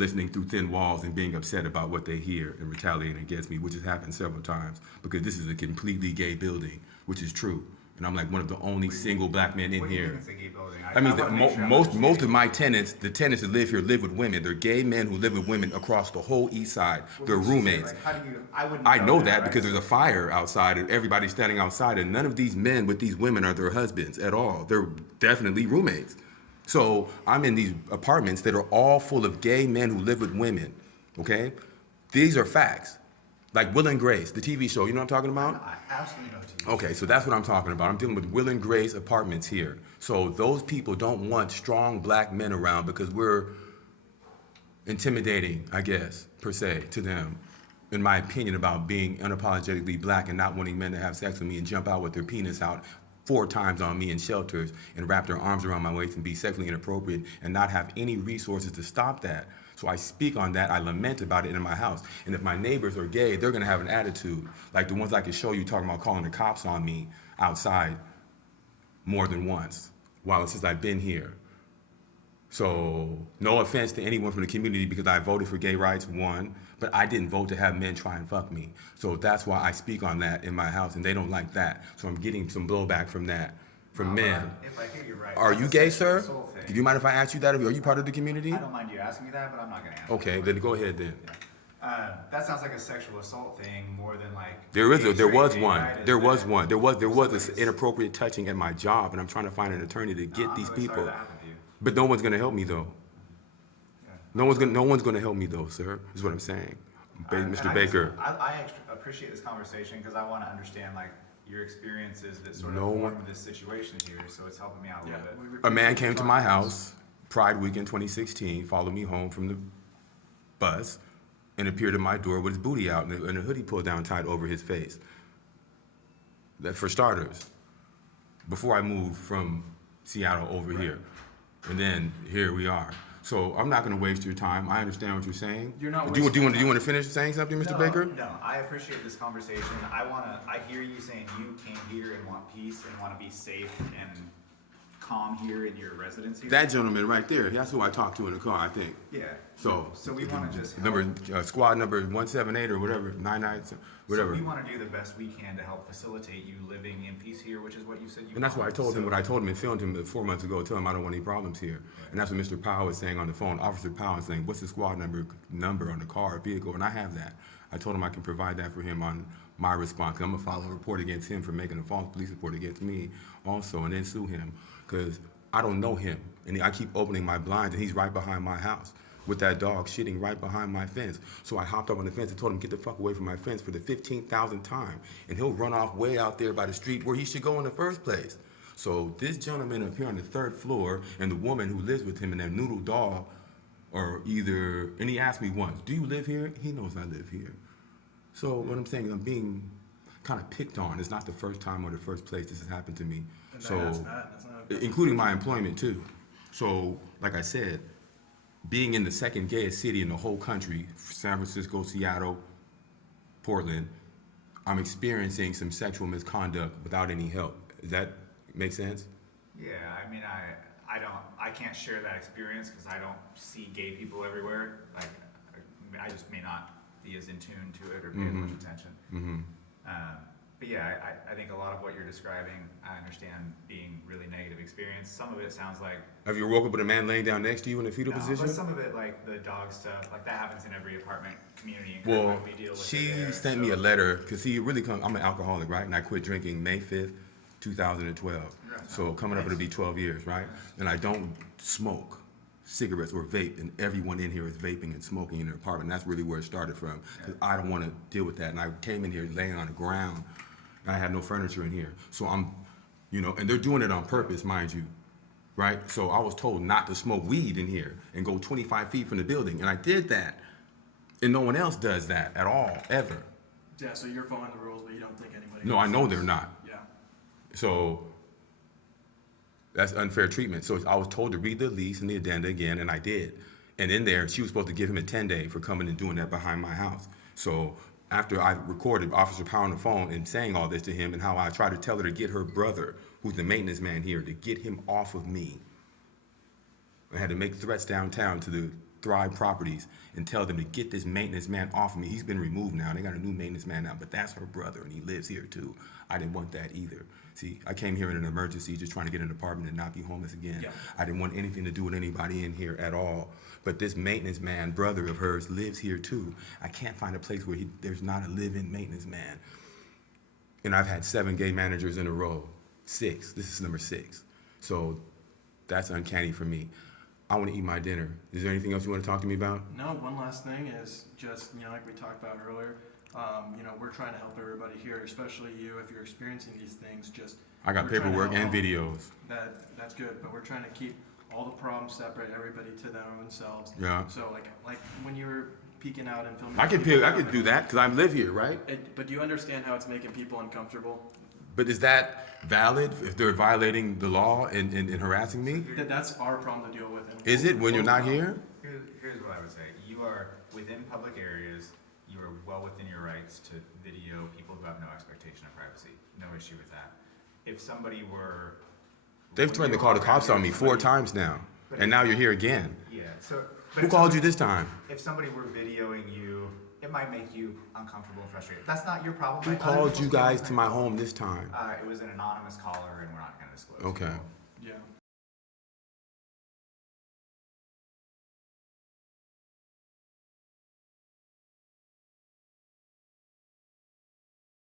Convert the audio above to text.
listening through thin walls and being upset about what they hear and retaliating against me, which has happened several times because this is a completely gay building, which is true. And I'm like one of the only single black men in What do you here. think it's a gay building? I mean, wanna make sure I'm most understanding. of my tenants, the tenants that live here, live with women. They're gay men who live with women across the whole east side. They're Well, you said, roommates. like, how do you? I wouldn't. I know that right? because there's a fire outside and everybody's standing outside, and none of these men with these women are their husbands at all. They're definitely roommates. So I'm in these apartments that are all full of gay men who live with women. Okay, these are facts. Like Will and Grace, the TV show. You know what I'm talking about? I absolutely know. Okay, so that's what I'm talking about. I'm dealing with Will and Grace apartments here. So those people don't want strong black men around because we're intimidating, I guess, per se, to them, in my opinion, about being unapologetically black and not wanting men to have sex with me and jump out with their penis out 4 times on me in shelters and wrap their arms around my waist and be sexually inappropriate and not have any resources to stop that. So I speak on that, I lament about it in my house. And if my neighbors are gay, they're gonna have an attitude. Like the ones I can show you talking about calling the cops on me outside more than once since I've been here. So no offense to anyone from the community because I voted for gay rights, one, but I didn't vote to have men try and fuck me. So that's why I speak on that in my house and they don't like that. So I'm getting some blowback from that, from men. If I hear you right. Are that's you a gay, sexual sir? assault thing. Do you mind if I ask you that? Are you part of the community? I don't mind you asking me that, but I'm not gonna answer. Okay, then go ahead then. That sounds like a sexual assault thing more than like. There was gay one. rights, There was that- one. There was this Somebody's- inappropriate touching at my job, and I'm trying to find an attorney to get I'm these really sorry people. that happened to you. But no one's gonna help me though. Yeah. No one's gonna help me though, sir. Is what I'm saying, And Mr. I Baker. appreciate this conversation because I want to understand like your experiences that sort No of one- formed this situation here, so it's helping me out a little bit. A man came to my house Pride Weekend 2016, followed me home from the bus, and appeared at my door with his booty out and a hoodie pulled down tight over his face. That for starters. Before I moved from Seattle over here, and then here we are. So I'm not going to waste your time. I understand what you're saying. You're not Do wasting you want to finish saying something, Mr. Baker? No, I appreciate this conversation. I hear you saying you came here and want peace and want to be safe and calm here in your residence here. That gentleman right there, that's who I talked to in the car, I think. Yeah. So we want to just number help. squad number 178 or whatever, 99, whatever. So we want to do the best we can to help facilitate you living in peace here, which is what you said you And that's why I want. told him So- what I told him and filmed him 4 months ago. Tell him I don't want any problems here. And that's what Mr. Powell is saying on the phone. Officer Powell is saying, what's the squad number on the car or vehicle? And I have that. I told him I can provide that for him on my response. I'm gonna file a report against him for making a false police report against me also, and then sue him because I don't know him. And I keep opening my blinds, and he's right behind my house with that dog shitting right behind my fence. So I hopped up on the fence and told him, get the fuck away from my fence for the 15,000th time. And he'll run off way out there by the street where he should go in the first place. So this gentleman up here on the 3rd floor and the woman who lives with him and that noodle dog are either, and he asked me once, do you live here? He knows I live here. So what I'm saying, I'm being kind of picked on. It's not the first time or the first place this has happened to me. So, That's not including my employment too. So, like I said, being in the second gayest city in the whole country, San Francisco, Seattle, Portland, I'm experiencing some sexual misconduct without any help. Does that make sense? Yeah, I mean, I can't share that experience because I don't see gay people everywhere. Like, I just may not be as in tune to it or pay as much attention. But yeah, I think a lot of what you're describing, I understand being really negative experience. Some of it sounds like. Have you woke up with a man laying down next to you in a fetal position? But some of it, like the dog stuff, like that happens in every apartment community in Well, Kirkland. We deal with she it there, sent me so- a letter because I'm an alcoholic, right? And I quit drinking May 5th, 2012. Right. So coming up, it'll be 12 years, right? And I don't smoke cigarettes or vape, and everyone in here is vaping and smoking in their apartment. And that's really where it started from. 'Cause I don't want to deal with that. And I came in here laying on the ground, and I had no furniture in here. So I'm, and they're doing it on purpose, mind you, right? So I was told not to smoke weed in here and go 25 feet from the building, and I did that. And no one else does that at all, ever. Yeah, so you're following the rules, but you don't think anybody No, else I know is. they're not. Yeah. So that's unfair treatment. So I was told to read the lease and the addenda again, and I did. And in there, she was supposed to give him a 10-day for coming and doing that behind my house. So after I recorded Officer Power on the phone and saying all this to him and how I tried to tell her to get her brother, who's the maintenance man here, to get him off of me. I had to make threats downtown to the Thrive Properties and tell them to get this maintenance man off of me. He's been removed now. They got a new maintenance man now, but that's her brother, and he lives here too. I didn't want that either. See, I came here in an emergency, just trying to get an apartment and not be homeless again. Yeah. I didn't want anything to do with anybody in here at all. But this maintenance man, brother of hers, lives here too. I can't find a place where there's not a live-in maintenance man. And I've had 7 gay managers in a row. 6. This is number 6. So that's uncanny for me. I want to eat my dinner. Is there anything else you want to talk to me about? No, one last thing is just, like we talked about earlier, we're trying to help everybody here, especially you, if you're experiencing these things, just. I got we're trying to paperwork help and all- videos. That's good, but we're trying to keep all the problems separate, everybody to their own selves. Yeah. So like when you were peeking out and filming. I could do that because I live here, right? But do you understand how it's making people uncomfortable? But is that valid if they're violating the law and harassing me? That's our problem to deal with. And Is it when you're not here? Here's what I would say. You are within public areas. You are well within your rights to video people who have no expectation of privacy. No issue with that. If somebody were... They've threatened to call the cops on me 4 times now, and now you're here again. Yeah, so... but Who if called you somebody- this time? If somebody were videoing you, it might make you uncomfortable and frustrated. That's not your problem. Who Like, other called people's you guys problems. to my home this time? It was an anonymous caller, and we're not going to disclose. Okay. Yeah.